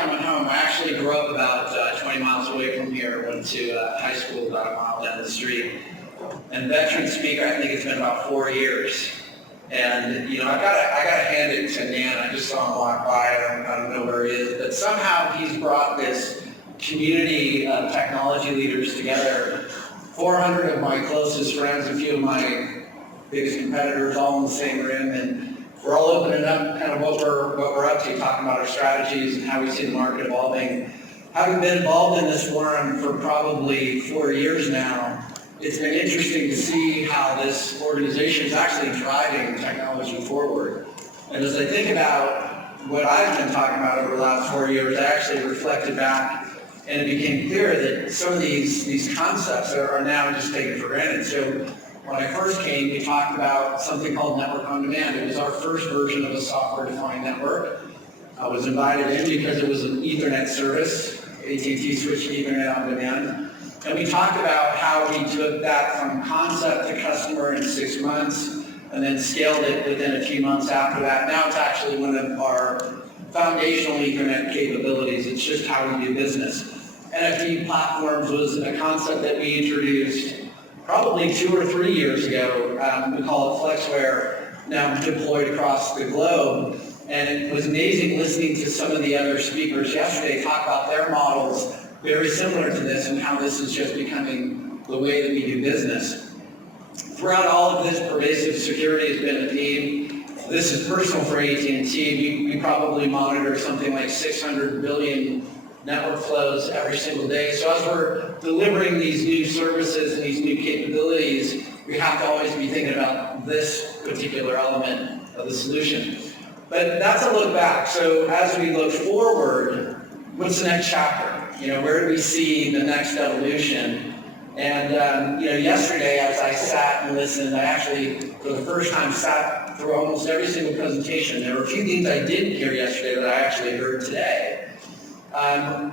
coming home. I actually grew up about 20 miles away from here. Went to high school about a mile down the street. And veteran speaker, I think it's been about 4 years. And I gotta hand it to Nan. I just saw him walk by. I don't know where he is, but somehow he's brought this community of technology leaders together. 400 of my closest friends, a few of my biggest competitors, all in the same room, and we're all opening up kind of what we're up to, talking about our strategies and how we see the market evolving. Having been involved in this forum for probably 4 years now, it's been interesting to see how this organization is actually driving technology forward. And as I think about what I've been talking about over the last 4 years, I actually reflected back, and it became clear that some of these concepts are now just taken for granted. So when I first came, we talked about something called Network on Demand. It was our first version of a software-defined network. I was invited in because it was an Ethernet service. AT&T switched to Ethernet on Demand. And we talked about how we took that from concept to customer in 6 months and then scaled it within a few months after that. Now it's actually one of our foundational Ethernet capabilities. It's just how we do business. NFT platforms was a concept that we introduced probably 2 or 3 years ago. We call it Flexware, now deployed across the globe. And it was amazing listening to some of the other speakers yesterday talk about their models very similar to this and how this is just becoming the way that we do business. Throughout all of this, pervasive security has been a theme. This is personal for AT&T. We probably monitor something like 600 billion network flows every single day. So as we're delivering these new services and these new capabilities, we have to always be thinking about this particular element of the solution. But that's a look back. So as we look forward, what's the next chapter? Where do we see the next evolution? And yesterday as I sat and listened, I actually, for the first time, sat through almost every single presentation. There were a few things I didn't hear yesterday that I actually heard today.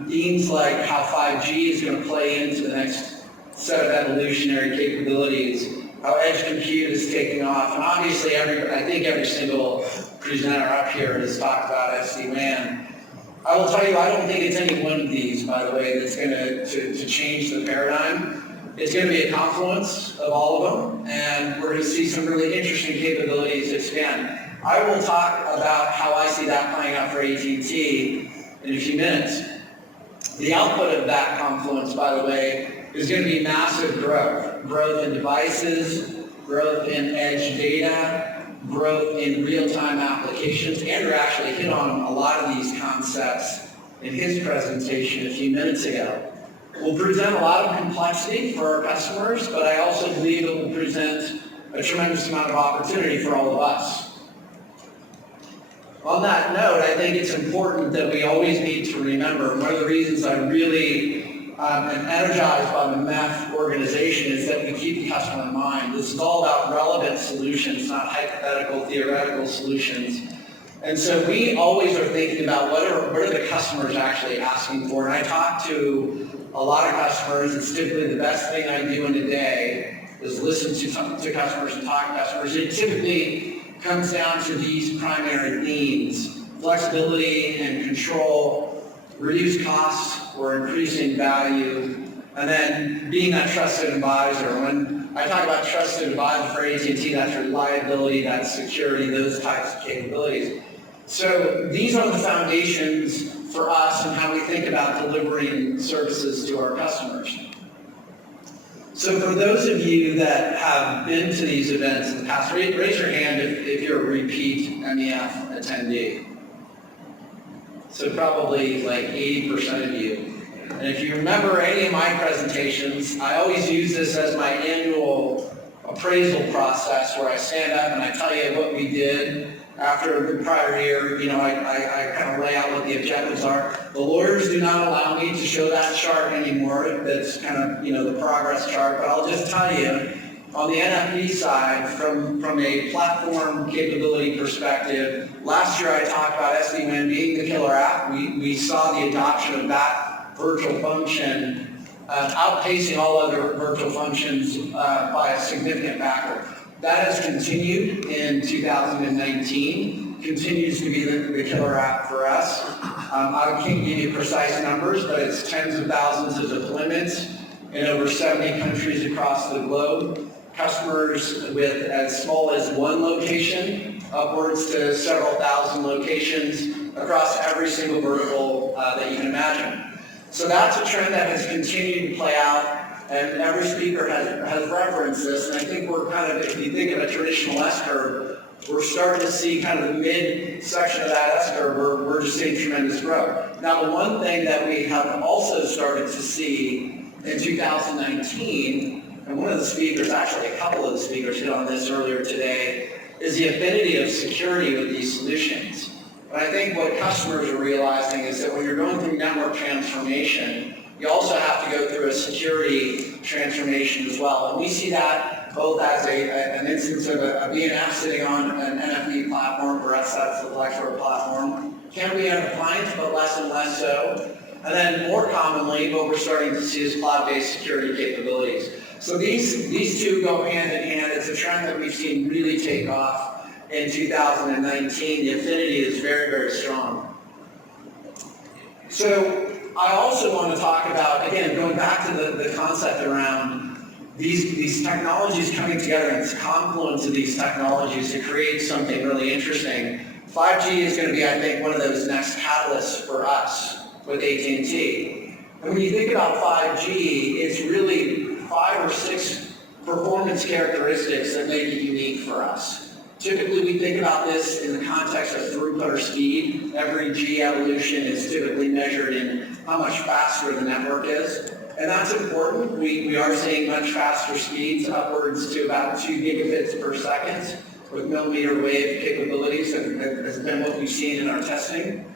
Themes like how 5G is going to play into the next set of evolutionary capabilities, how edge compute is taking off, and obviously I think every single presenter up here has talked about SD-WAN. I will tell you, I don't think it's any one of these, by the way, that's going to change the paradigm. It's going to be a confluence of all of them, and we're going to see some really interesting capabilities expand. I will talk about how I see that playing out for AT&T in a few minutes. The output of that confluence, by the way, is going to be massive growth. Growth in devices, growth in edge data, growth in real-time applications. Andrew actually hit on a lot of these concepts in his presentation a few minutes ago. We'll present a lot of complexity for our customers, but I also believe it will present a tremendous amount of opportunity for all of us. On that note, I think it's important that we always need to remember, one of the reasons I really am energized by the MEF organization is that we keep the customer in mind. This is all about relevant solutions, not hypothetical, theoretical solutions. And so we always are thinking about what are the customers actually asking for. And I talk to a lot of customers. It's typically the best thing I do in a day is listen to customers and talk to customers. It typically comes down to these primary themes: flexibility and control, reduce costs or increasing value, and then being that trusted advisor. When I talk about trusted advisor for AT&T, that's reliability, that's security, those types of capabilities. So these are the foundations for us and how we think about delivering services to our customers. So for those of you that have been to these events in the past, raise your hand if you're a repeat MEF attendee. So probably like 80% of you. And if you remember any of my presentations, I always use this as my annual appraisal process where I stand up and I tell you what we did after the prior year. I kind of lay out what the objectives are. The lawyers do not allow me to show that chart anymore. That's kind of, the progress chart. But I'll just tell you, on the NFB side, from a platform capability perspective, last year I talked about SD-WAN being the killer app. We saw the adoption of that virtual function outpacing all other virtual functions by a significant factor. That has continued in 2019, continues to be the killer app for us. I can't give you precise numbers, but it's tens of thousands of deployments in over 70 countries across the globe. Customers with as small as one location, upwards to several thousand locations across every single vertical that you can imagine. So that's a trend that has continued to play out, and every speaker has referenced this, and I think we're kind of, if you think of a traditional S-curve, we're starting to see kind of the mid-section of that S-curve where we're just seeing tremendous growth. Now, the one thing that we have also started to see in 2019, and one of the speakers, actually a couple of the speakers hit on this earlier today, is the affinity of security with these solutions. But I think what customers are realizing is that when you're going through network transformation, you also have to go through a security transformation as well. And we see that both as an instance of a VNF sitting on an NFV platform, for us that's the Lexware platform. Can be on appliance, but less and less so. And then more commonly, what we're starting to see is cloud-based security capabilities. So these two go hand in hand. It's a trend that we've seen really take off in 2019. The affinity is very, very strong. So I also want to talk about, again, going back to the concept around these technologies coming together and this confluence of these technologies to create something really interesting. 5G is going to be, I think, one of those next catalysts for us with AT&T. And when you think about 5G, it's really 5 or 6 performance characteristics that make it unique for us. Typically, we think about this in the context of throughput or speed. Every G evolution is typically measured in how much faster the network is. And that's important. We are seeing much faster speeds, upwards to about 2 gigabits per second with millimeter wave capabilities, and has been what we've seen in our testing.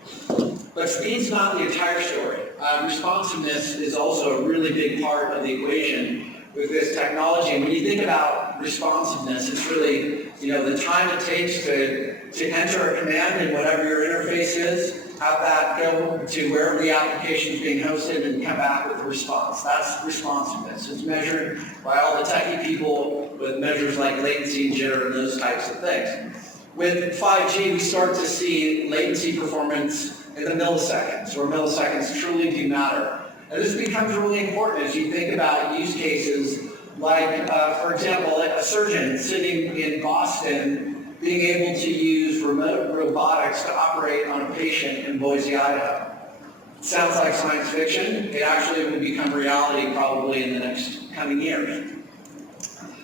But speed's not the entire story. Responsiveness is also a really big part of the equation with this technology. And when you think about responsiveness, it's really, the time it takes to enter a command in whatever your interface is, have that go to wherever the application is being hosted and come back with a response. That's responsiveness. It's measured by all the techie people with measures like latency and jitter and those types of things. With 5G, we start to see latency performance in the milliseconds, where milliseconds truly do matter. And this becomes really important as you think about use cases like, for example, a surgeon sitting in Boston being able to use remote robotics to operate on a patient in Boise, Idaho. It sounds like science fiction. It actually will become reality probably in the next coming years.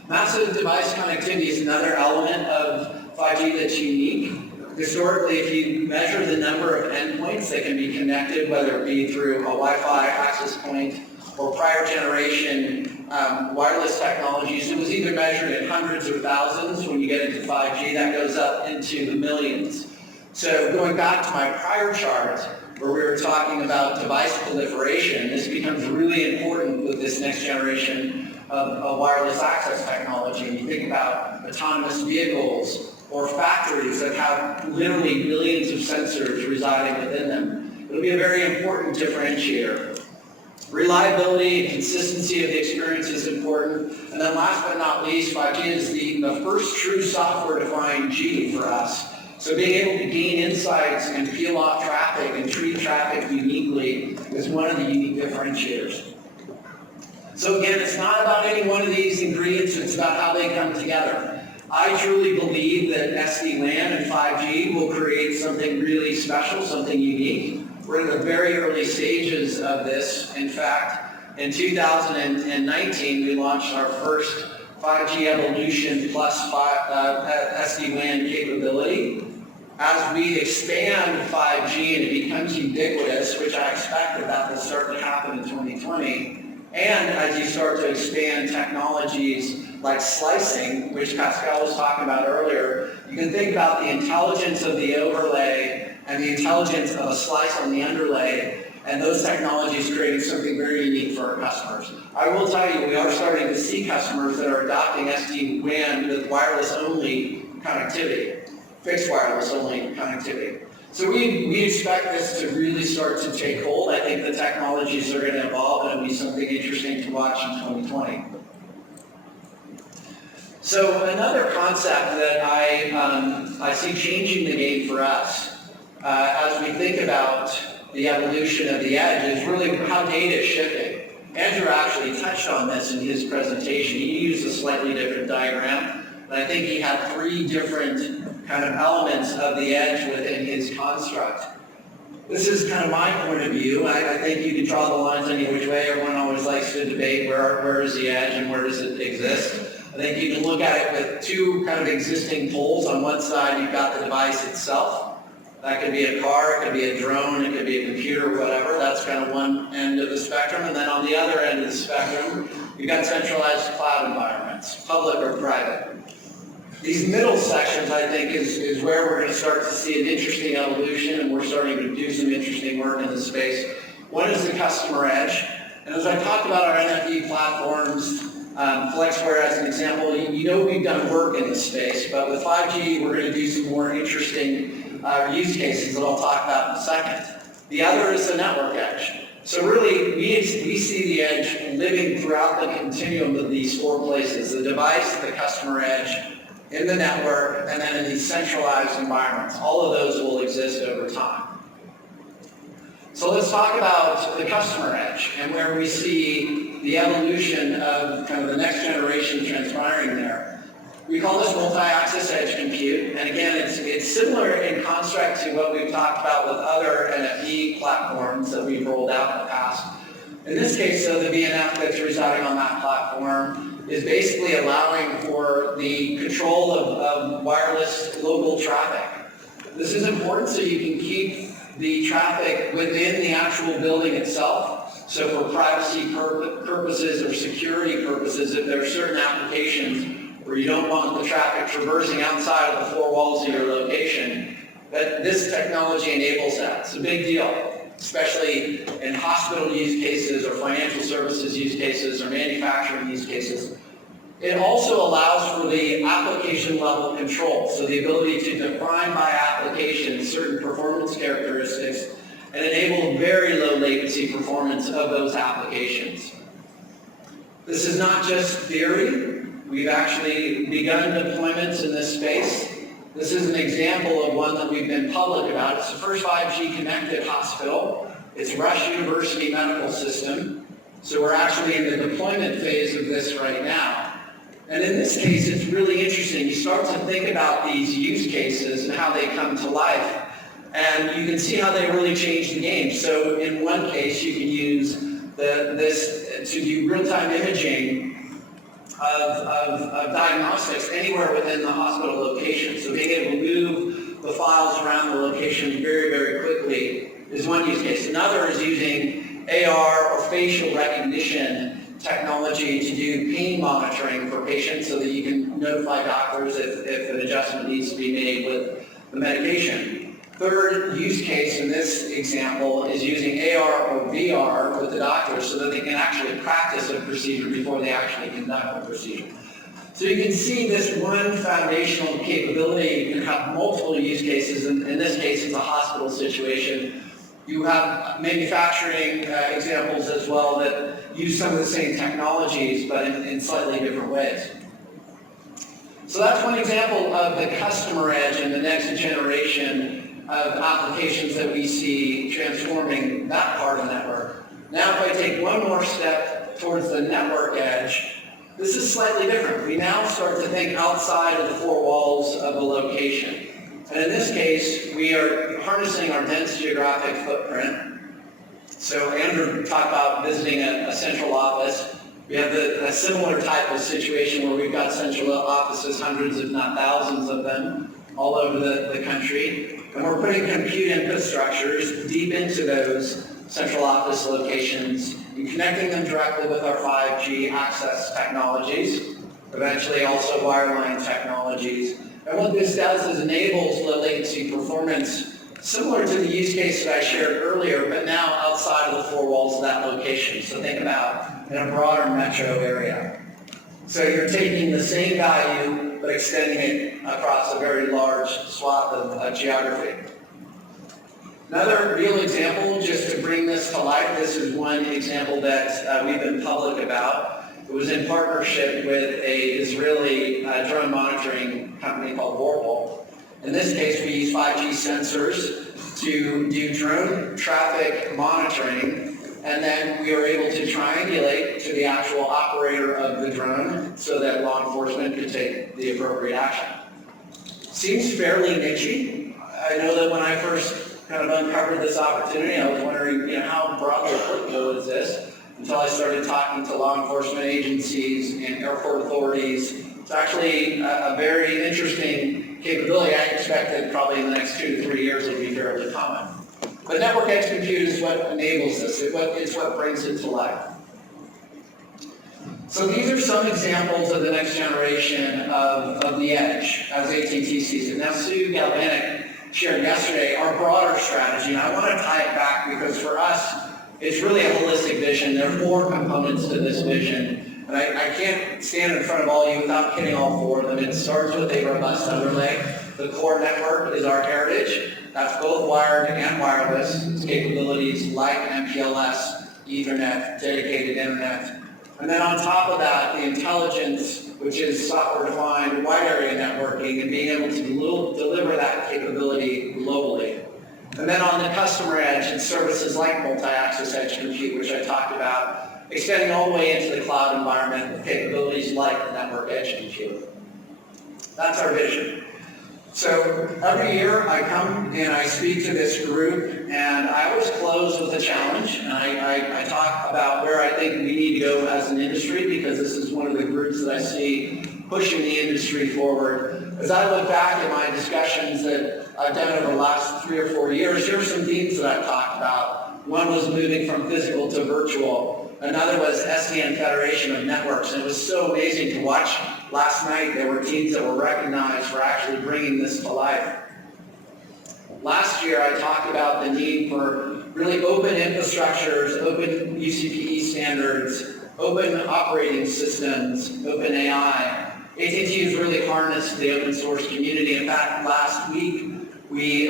Massive device connectivity is another element of 5G that's unique. Historically, if you measure the number of endpoints that can be connected, whether it be through a Wi-Fi access point or prior generation wireless technologies, it was either measured in hundreds or thousands. When you get into 5G, that goes up into the millions. So going back to my prior chart, where we were talking about device proliferation, this becomes really important with this next generation of wireless access technology. And you think about autonomous vehicles or factories that have literally millions of sensors residing within them. It'll be a very important differentiator. Reliability and consistency of the experience is important. And then last but not least, 5G is the first true software-defined G for us. So being able to gain insights and peel off traffic and treat traffic uniquely is one of the unique differentiators. So again, it's not about any one of these ingredients, it's about how they come together. I truly believe that SD-WAN and 5G will create something really special, something unique. We're in the very early stages of this. In fact, in 2019, we launched our first 5G evolution plus SD-WAN capability. As we expand 5G and it becomes ubiquitous, which I expect that will start to happen in 2020, and as you start to expand technologies like slicing, which Pascal was talking about earlier, you can think about the intelligence of the overlay and the intelligence of a slice on the underlay, and those technologies creating something very unique for our customers. I will tell you, we are starting to see customers that are adopting SD-WAN with wireless-only connectivity, fixed wireless-only connectivity. So we expect this to really start to take hold. I think the technologies are going to evolve and it'll be something interesting to watch in 2020. So another concept that I see changing the game for us as we think about the evolution of the edge is really how data is shifting. Andrew actually touched on this in his presentation. He used a slightly different diagram, but I think he had 3 different kind of elements of the edge within his construct. This is kind of my point of view. I think you can draw the lines any which way. Everyone always likes to debate where is the edge and where does it exist. I think you can look at it with 2 kind of existing poles. On one side, you've got the device itself. That could be a car, it could be a drone, it could be a computer, whatever. That's kind of one end of the spectrum. And then on the other end of the spectrum, you've got centralized cloud environments, public or private. These middle sections, I think, is where we're going to start to see an interesting evolution, and we're starting to do some interesting work in this space. One is the customer edge. And as I talked about our NFV platforms, Flexware as an example, you know we've done work in this space, but with 5G, we're going to do some more interesting use cases that I'll talk about in a second. The other is the network edge. So really, we see the edge living throughout the continuum of these 4 places: the device, the customer edge, in the network, and then in these centralized environments. All of those will exist over time. So let's talk about the customer edge and where we see the evolution of kind of the next generation transpiring there. We call this multi-access edge compute, and again, it's similar in construct to what we've talked about with other NFV platforms that we've rolled out in the past. In this case, so the VNF that's residing on that platform is basically allowing for the control of wireless local traffic. This is important so you can keep the traffic within the actual building itself. So for privacy purposes or security purposes, if there are certain applications where you don't want the traffic traversing outside of the 4 walls of your location, but this technology enables that. It's a big deal, especially in hospital use cases or financial services use cases or manufacturing use cases. It also allows for the application level control, so the ability to define by application certain performance characteristics and enable very low latency performance of those applications. This is not just theory. We've actually begun deployments in this space. This is an example of one that we've been public about. It's the first 5G connected hospital. It's Rush University Medical System. So we're actually in the deployment phase of this right now. And in this case, it's really interesting. You start to think about these use cases and how they come to life. And you can see how they really change the game. So in one case, you can use this to do real-time imaging of diagnostics anywhere within the hospital location. So being able to move the files around the location very, very quickly is one use case. Another is using AR or facial recognition technology to do pain monitoring for patients so that you can notify doctors if an adjustment needs to be made with the medication. Third use case in this example is using AR or VR with the doctors so that they can actually practice a procedure before they actually conduct the procedure. So you can see this one foundational capability. You can have multiple use cases. In this case, it's a hospital situation. You have manufacturing examples as well that use some of the same technologies, but in slightly different ways. So that's one example of the customer edge and the next generation of applications that we see transforming that part of the network. Now if I take one more step towards the network edge, this is slightly different. We now start to think outside of the 4 walls of a location. And in this case, we are harnessing our dense geographic footprint. So Andrew talked about visiting a central office. We have a similar type of situation where we've got central offices, hundreds if not thousands of them, all over the country. And we're putting compute infrastructures deep into those central office locations and connecting them directly with our 5G access technologies, eventually also wireline technologies. And what this does is enables low latency performance similar to the use case that I shared earlier, but now outside of the 4 walls of that location. So think about in a broader metro area. So you're taking the same value, but extending it across a very large swath of geography. Another real example, just to bring this to life, this is one example that we've been public about. It was in partnership with an Israeli drone monitoring company called Goodell. In this case, we use 5G sensors to do drone traffic monitoring, and then we were able to triangulate to the actual operator of the drone so that law enforcement could take the appropriate action. Seems fairly niche-y. I know that when I first kind of uncovered this opportunity, I was wondering, how broadly applicable is this? Until I started talking to law enforcement agencies and airport authorities. It's actually a very interesting capability. I expect that probably in the next 2 to 3 years it'll be fairly common. But network edge compute is what enables this. It's what brings it to life. So these are some examples of the next generation of the edge as AT&T sees it. Now, Sue Galvanic shared yesterday our broader strategy, and I want to tie it back because for us, it's really a holistic vision. There are 4 components to this vision, and I can't stand in front of all of you without hitting all 4 of them. It starts with a robust underlay. The core network is our heritage. That's both wired and wireless. It's capabilities like MPLS, Ethernet, dedicated internet. And then on top of that, the intelligence, which is software-defined wide area networking, and being able to deliver that capability globally. And then on the customer edge, and services like multi-access edge compute, which I talked about, extending all the way into the cloud environment with capabilities like network edge compute. That's our vision. So every year I come and I speak to this group, and I always close with a challenge, and I talk about where I think we need to go as an industry, because this is one of the groups that I see pushing the industry forward. As I look back at my discussions that I've done over the last 3 or 4 years, here are some themes that I've talked about. One was moving from physical to virtual. Another was SDN Federation of Networks, and it was so amazing to watch. Last night there were teams that were recognized for actually bringing this to life. Last year I talked about the need for really open infrastructures, open UCPE standards, open operating systems, open AI. AT&T has really harnessed the open source community. In fact, last week we,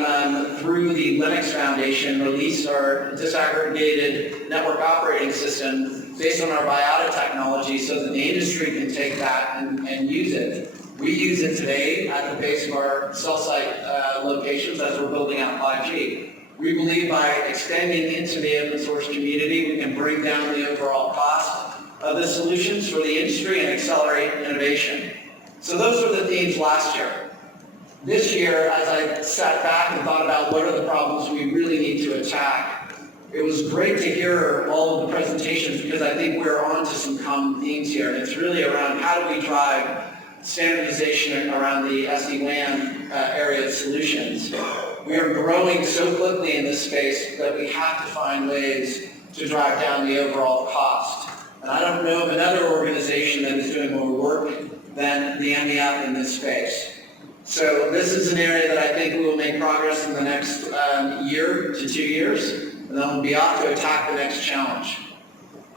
through the Linux Foundation, released our disaggregated network operating system based on our BIOTA technology so that the industry can take that and use it. We use it today at the base of our cell site locations as we're building out 5G. We believe by extending into the open source community, we can bring down the overall cost of the solutions for the industry and accelerate innovation. So those were the themes last year. This year, as I sat back and thought about what are the problems we really need to attack, it was great to hear all of the presentations because I think we're on to some common themes here. And it's really around how do we drive standardization around the SD-WAN area of solutions. We are growing so quickly in this space that we have to find ways to drive down the overall cost. And I don't know of another organization that is doing more work than the MEF in this space. So this is an area that I think we will make progress in the next year to 2 years, and then we'll be off to attack the next challenge.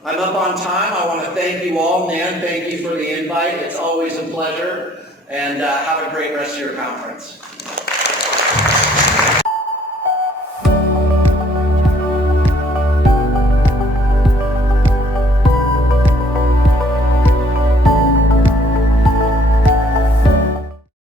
I'm up on time. I want to thank you all. Nan, thank you for the invite. It's always a pleasure, and have a great rest of your conference.